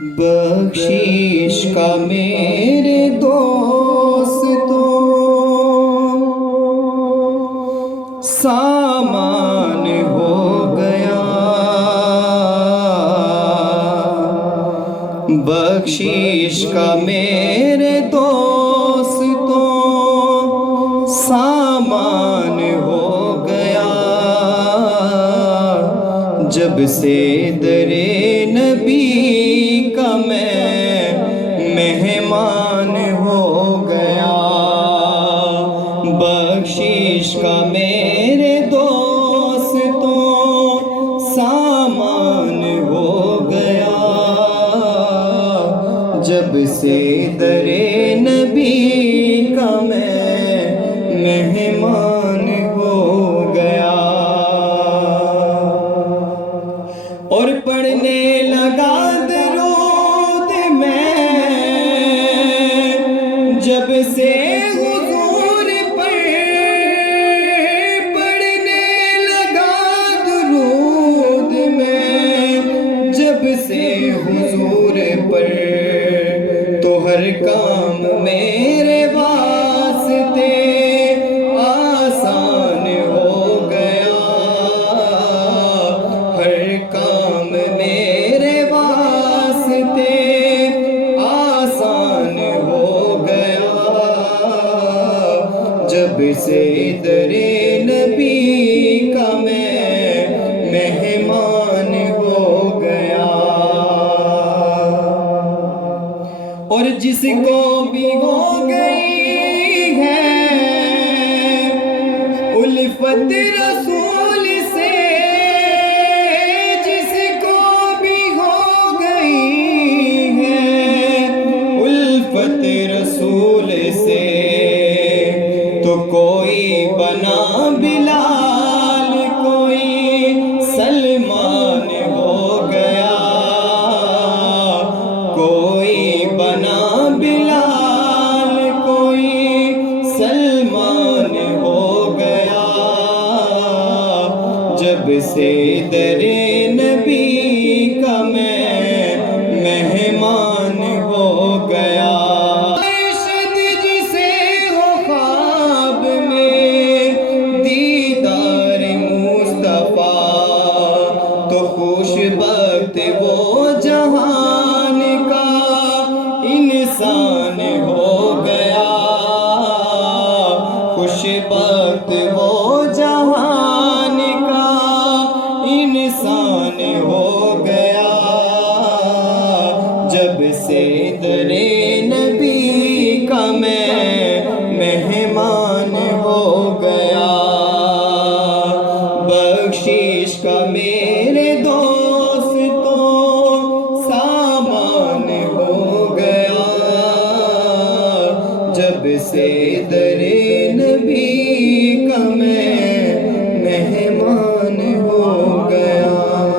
بخشش کا میرے دوستوں سامان ہو گیا، بخشش کا میرے دوستوں سامان ہو گیا، جب سے در نبی کا میں مہمان ہو گیا، بخشش کا میرے دوستوں سامان ہو گیا، جب سے در نبی کا میں مہمان ہو گیا، اور پڑھنے لگا درود میں جب سے حضور پر، پڑھنے لگا درود میں جب سے حضور پر، تو ہر کام میرے واسطے آسان ہو گیا، ہر کام میرے واسطے آسان ہو گیا، جب سے در نبی کا میں مہمان ہو گیا، اور جس کو بھی ہو گئی ہے الفت رسول سے، جس کو بھی ہو گئی ہے الفت رسول سے، تو کوئی بنا بلال کوئی سلمان ہو گیا، کوئی بنا بلال کوئی سلمان ہو گیا، جب سے در نبی کا میں مہمان ہو گیا، جسے ہو خواب میں دیدار مصطفیٰ، تو خوش بخت وہ جہان کا انسان ہو گیا، خوش بخت وہ جہان کا انسان ہو گیا، جب سے در نبی کا میں مہمان ہو گیا، بخشش کا میرے دوستوں سامان ہو گیا، جب سے در نبی کا میں مہمان ہو